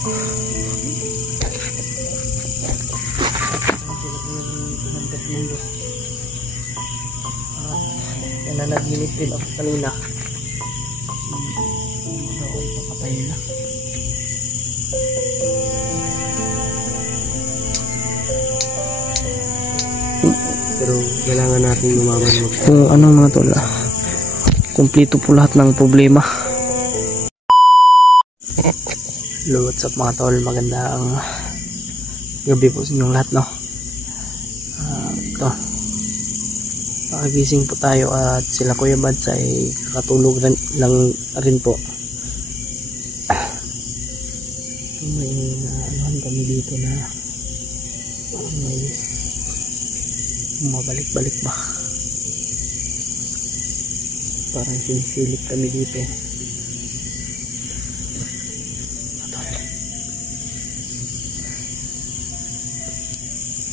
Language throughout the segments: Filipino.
Yan na, nag-limit din ako kanina. Papatay na. Pero kailangan natin lumaban mo. Kung ano mga tol, kumpleto po lahat ng problema. Hello, what's up mga tol, magandang gabi po sa inyong lahat, no? Ito, makagising po tayo at sila Kuya Bads ay kakatulog lang rin po. May naanuhan kami dito na may mabalik-balik ba, parang sinisilip kami dito.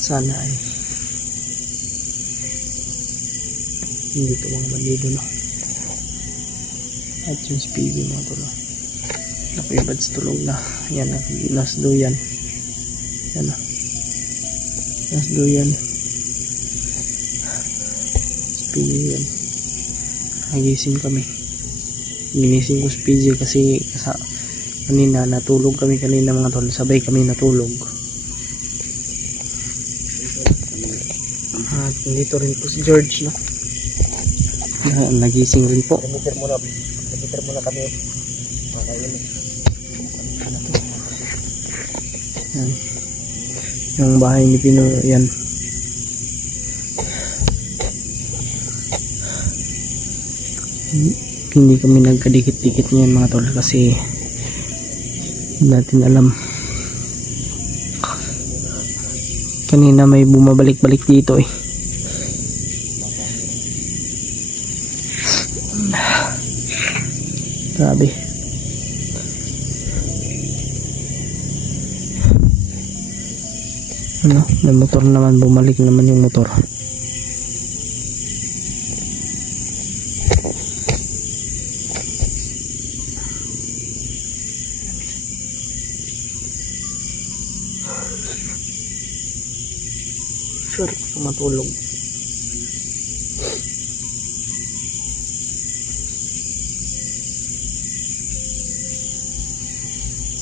Sana ay hindi ito mga bandido, no? At yung speedy mga tulo, Kuya Bads tulog na. Yan, nasduyan. Yan na, nasduyan. Speedy yan. Nagising kami. Ginising ko speedy kasi kanina natulog kami kanina mga tol. Sabay kami natulog. At dito rin po si George, no? Nagising rin po. Computer muna kami. Okay yun. Yan. Yung bahay ni Pino, yan. Hindi kami nagkadikit-dikit niyan mga tol kasi hindi natin alam. Kanina may bumabalik-balik dito eh. Grabe. Ano, may motor naman, bumalik naman yung motor. Sure, gusto matulog.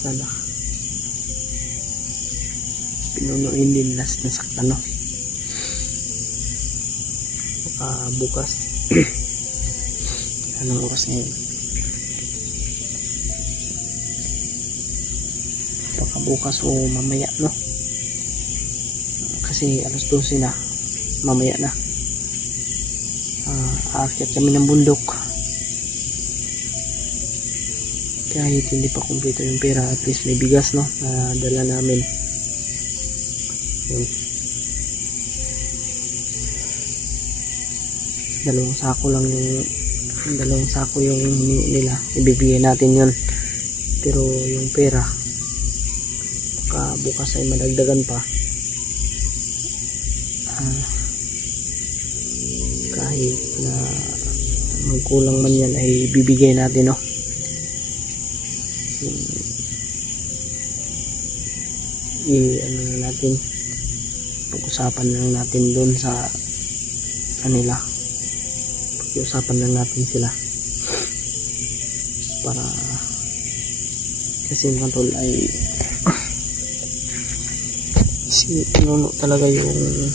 Sana pinunuin din last na saktan, no? Bukas anong oras ngayon? Baka bukas o mamaya, no? Kasi alas 12 na, mamaya na. Aakyat kami ng bundok kahit hindi pa kumpleto yung pera. At least may bigas, no, na dala namin. Yun. Dalawang sako yung nila, ibibigay natin yun. Pero yung pera baka bukas ay madagdagan pa. Kahit na magkulang man yan ay bibigay natin, no? Ano na natin, pag-usapan lang natin doon sa kanila, pag-usapan lang natin sila para kasi mga tol ay si Nuno talaga yung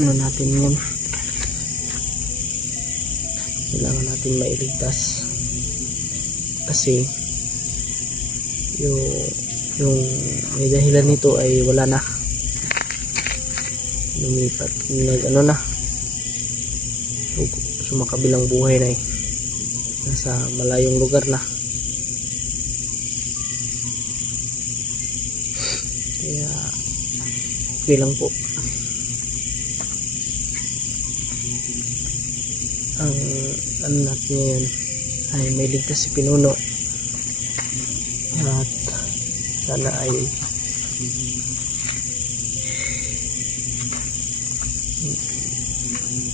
ano natin yun, kailangan natin mailigtas kasi yung may dahilan nito ay wala na, lumipat, ano na, sumakabilang buhay na eh, nasa malayong lugar na. Kaya okay lang po. Ang ano natin ngayon ay may ligtas si Pinuno at sana ay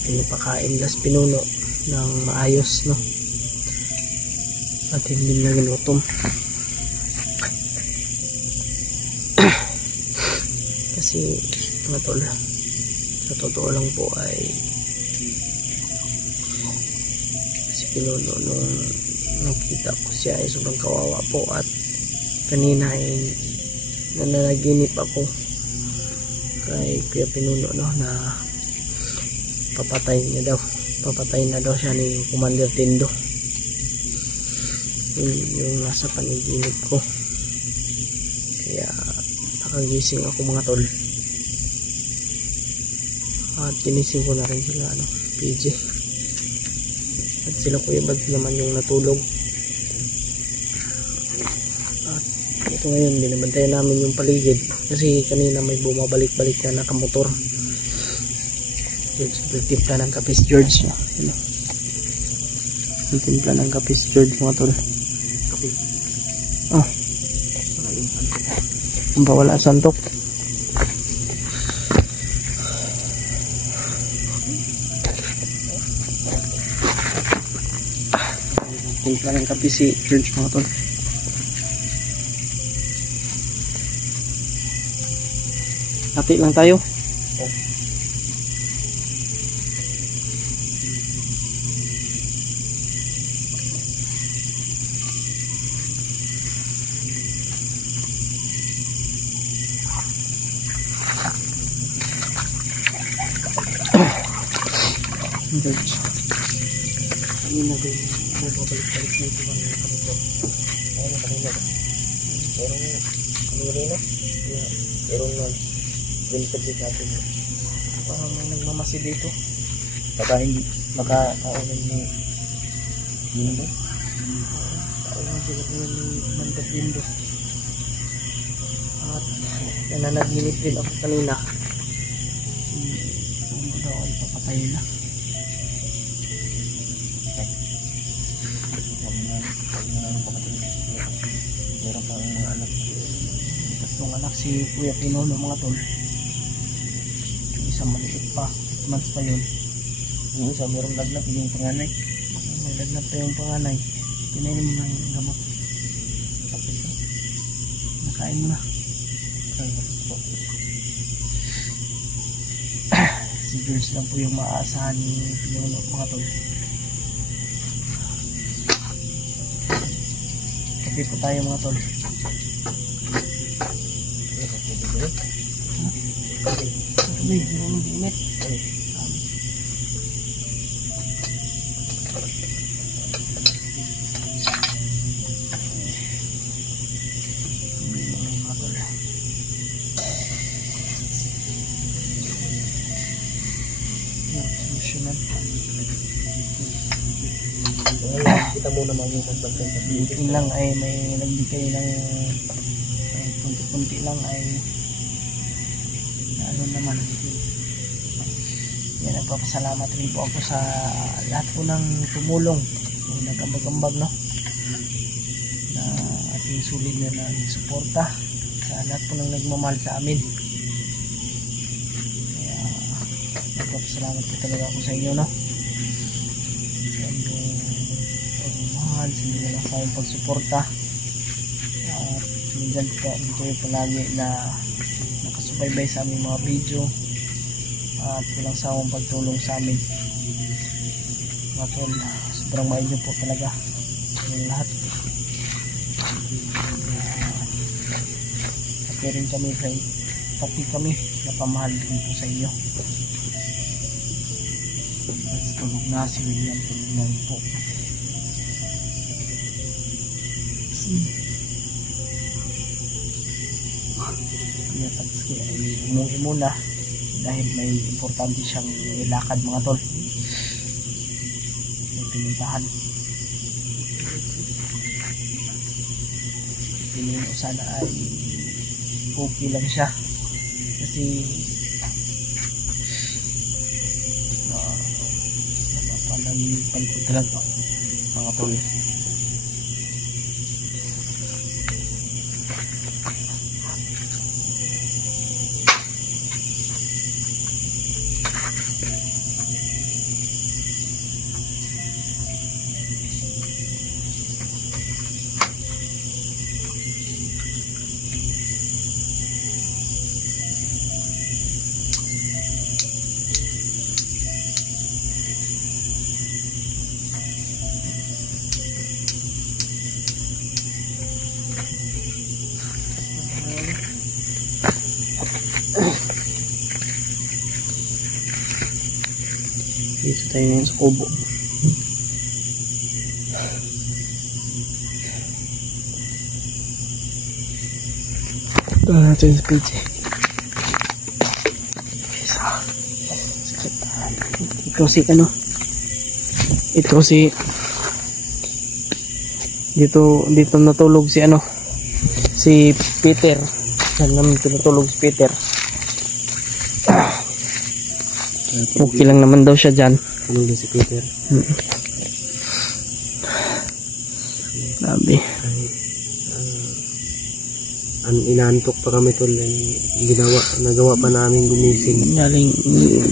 pinapakain las Pinuno ng maayos, no, at hindi na ginutom. Kasi mga tol, sa totoo lang po ay si Pinuno nung nakita ko siya ay sobrang kawawa po, at kanina ay nananaginip ako kay Kuya Pinuno, no, na papatay na daw siya ni Commander Tindo. Yung nasa paniginip ko, kaya nakagising ako mga tol, at tinising ko na rin sila PJ, at sila Kuya Bads naman yung natulog. At ito ngayon binabantayan namin yung paligid kasi kanina may bumabalik-balik na nakamotor. Timpla ng Kapis George, no? Timpla ng Kapis George mga tol. Kape. Ang bawala santok. Timpla ng Kapis si George mga tol. Hati lang tayo. George, kanina ba yung babalik-balik na ito kanina kami po? Ayun na kanina ba? Pero kanina rin na? Pero nag-vinted dito natin. Parang may nagmamasi dito. Baka hindi, baka kaunan ni Dindo. Kaunan siguro ni Commander Dindo. At nananaginip din ako kanina. Ano daw ay papatayin na. Meron pa ang mga anak. Tatlong anak si Kuya Pinuno mga tol. Yung isang maliit pa, 8 months pa yun. Yung isa merong lagnat yung panganay. May lagnat pa yung panganay. Pinainin mo na yung gamot. Tapos ito, nakain mo na. Si George lang po yung maaasahan ni Pinuno mga tol. Kape po tayo mga tol. Kape, ginanong ginit. Kita mo naman yung pagbantay sa building lang ay may nagbigay ng punti-punti lang ay ano naman. Yan, nagpapasalamat rin po ako sa lahat po ng tumulong, yung nagambag-ambag, no, na ating sulit na nagsuporta sa lahat po ng nagmamahal sa amin. Kaya nagpapasalamat po talaga ako sa inyo, no, sa inyong pagmamahal, sa inyo lang sa inyong pagsuporta. At minsan po kayo palagi na nakasubaybay sa aming mga video at walang sawang pagtulong sa amin mga tol. Sobrang mainyo po talaga yung lahat. Pati rin kami napamahal din po sa inyo. At tulog na si William, tulog na rin po. Kaya Tatsuki ay umuwi muna dahil may importante siyang ilakad mga tol. May pinuntahan. Pinuno sana ay okay lang siya kasi napapanamipan ko talaga mga tol. Dito tayo ngayon sa kubo. Ito natin sa PJ. Ikaw si ano? Ito si dito natulog si ano? Si Peter. Saan naman natulog si Peter? Okay lang naman daw siya dyan. Ano si Peter? Sabi. Inaantok pa kami tol. Nagawa pa namin gumising. Galing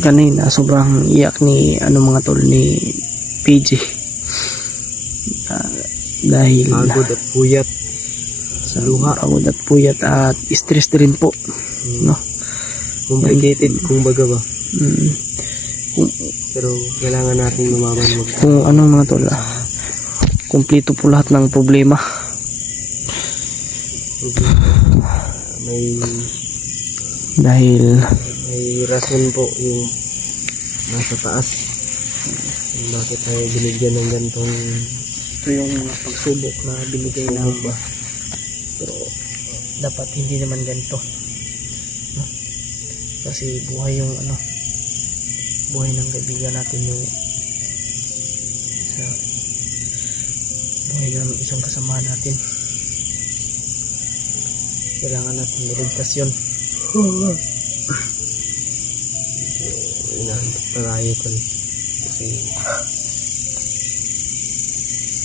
kanina sobrang iyak ni mga tol ni PJ. Dahil pagod at puyat. Sa luha. Pagod at puyat at stress din po. No? Complicated kung baga ba. Pero kailangan natin lumaban kung mga tol, kumpleto po lahat ng problema. May rason po yung nasa taas kung bakit tayo binigyan ng gantong ito yung pagsubok na binigay na ba, pero dapat hindi naman ganito, no? Kasi buhay yung buhay ng kaibigan natin, yung buhay ng isang kasama natin. Kailangan natin niligtas yun. Inaantok pa tayo tol kasi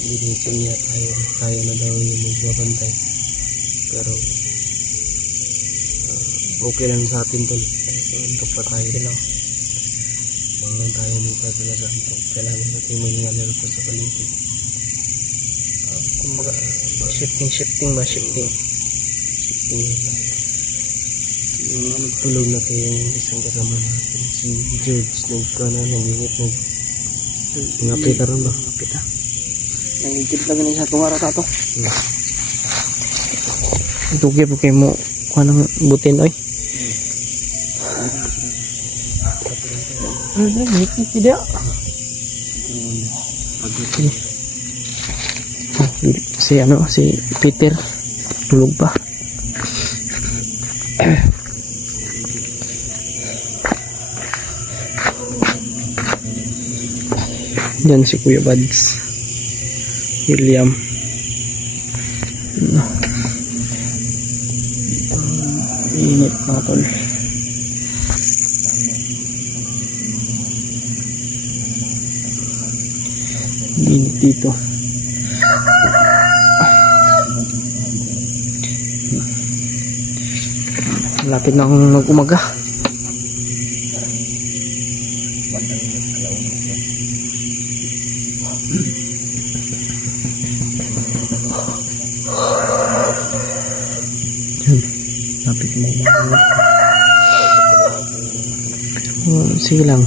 ginising niya tayo na daw yung magbabantay, pero okay lang sa atin tol. Antok pa tayo lang. Huwag tayo nito sila sa antok. Kailangan natin maging alerto sa paligid. Kumbaga shifting yung tulog na kayong isang kasama natin, si George, nag-ingit, ngapit ron ba? Ngapit ha. Nangigit na ganun sa tungara tato. Ito kaya po kayo mo kuha ng butin, oy. Ngit-ngit dia. Si Peter tulog pa. Yan si Kuya Buds, William. Init mga tol. Init dito. Lapit na akong mag-umaga. Lapit na umaga. Sige lang.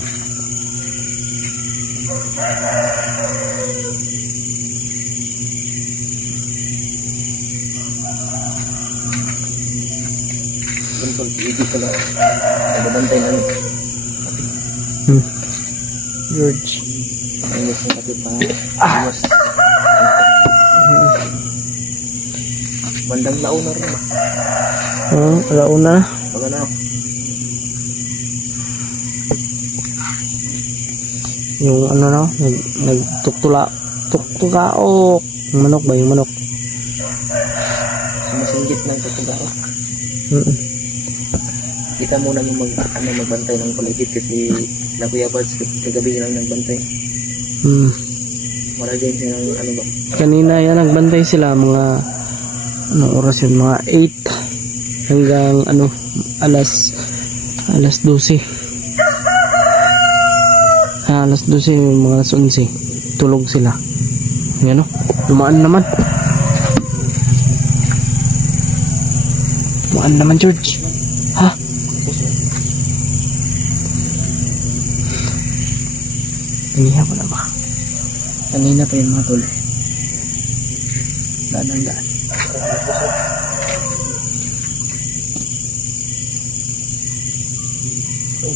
Hindi pala nagbabantay na George. ayos na kapit pa ayos. Bandang launa rin ba? Launa. Pag ano? Yung nagtuktukaok. Manok ba yung manok? Sumasinggit ng tutugao. Kita muna yung magbantay ng paligid kasi na Kuya Buds kagabi lang nagbantay. Wala din silang ba? Kanina yan nagbantay sila mga anong oras yun, mga 8 hanggang alas 12. Alas 12 mga alas 11 tulog sila. Yan dumaan naman George. Ha? Kanina pa na ba? Kanina pa yung mga tol. Daan.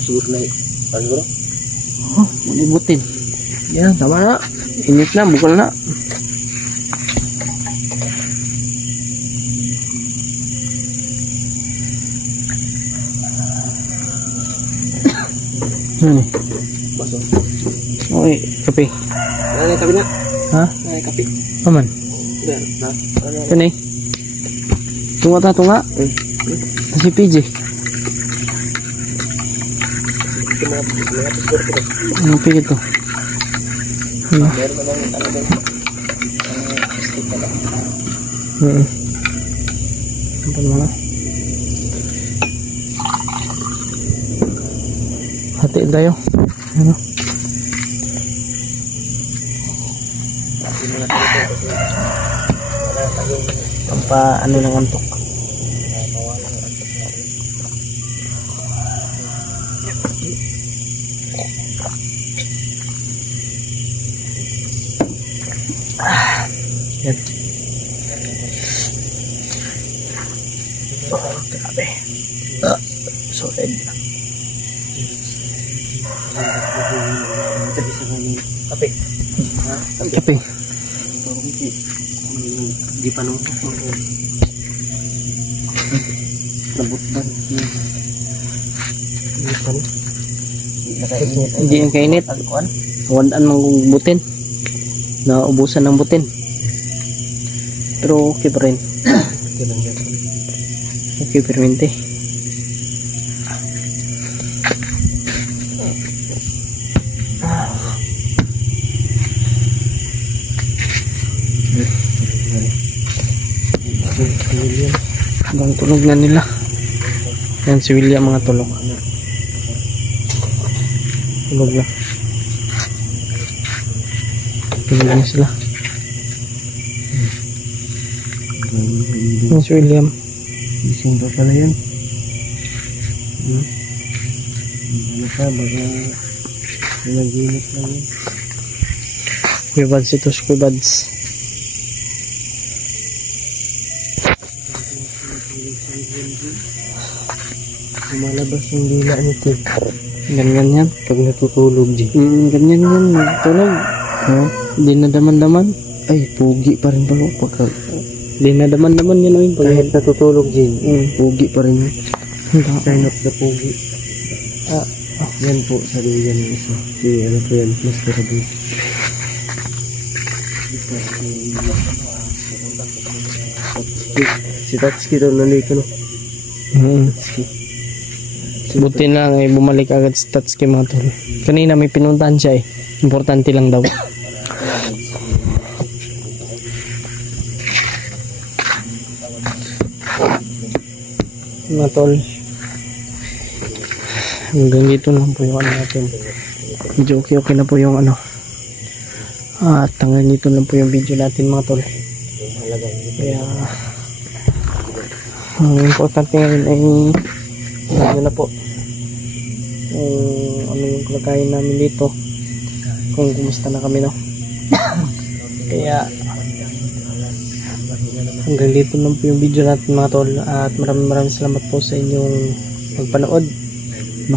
Siguro na siguro? Oh, malibutin. Yan, tama na. Init na, bukal na. Ano? Baso. Okay, kape. Ano yung kape na? Ha? Ano yung kape? Aman. Yan. Ha? Ano? Ito na eh. Tunga ta, tunga. Si PJ. Mga pastor ko. Ano pigit to? Meron naman yung talagang stick na lang. Ito naman. Hatiin tayo. Ano? Hindi mo na tayo kasi wala tayong Pampa ano ng antok. mawala ng antok natin. Yan. Oh, grabe. Solid. Kape. Ha? Kape. Di pa nung nabot ba? Di pa nung Hindi yung kainit. Wadaan mang butin. Naubusan ng butin. Pero okay pa rin. Okay permente. Hanggang tulog na nila. Yan si William mga tulog. Tulog na. Tulog na sila. Yan si William. Gising pa pala yun. Ano pa, baka nag-init lang yun. Kuya Bads ito si Kuya Bads. Lumalabas yung dila nito. Ganyan yan. Pag natutulog, G. Ganyan yan. Tulog. Hindi na daman-daman. Ay, pugi pa rin pala. Pagka, Hindi na daman-daman yan. Oy. kahit natutulog, G. Pugi pa rin yun. Sign of the pugi. Yan po, sabi yan yung isa. Si, ano po yan, Master Abin. Si Tatsuki daw nandito, no? Tatsuki. Buti na lang ay bumalik agad sa Tatsuki mga tol. Kanina may pinuntahan siya eh. Importante lang daw. Mga tol. Hanggang dito lang po yung ano natin. Medyo okay na po yung ano. At hanggang dito lang po yung video natin mga tol. Kaya ang importante ngayon ay lalo na po ano yung kalagayan namin dito, kung kumusta na kami, no? Kaya hanggang dito lang po yung video natin mga tol, at maraming salamat po sa inyong pagpanood, no?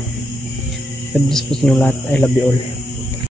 God bless po sa inyo lahat. I love you all.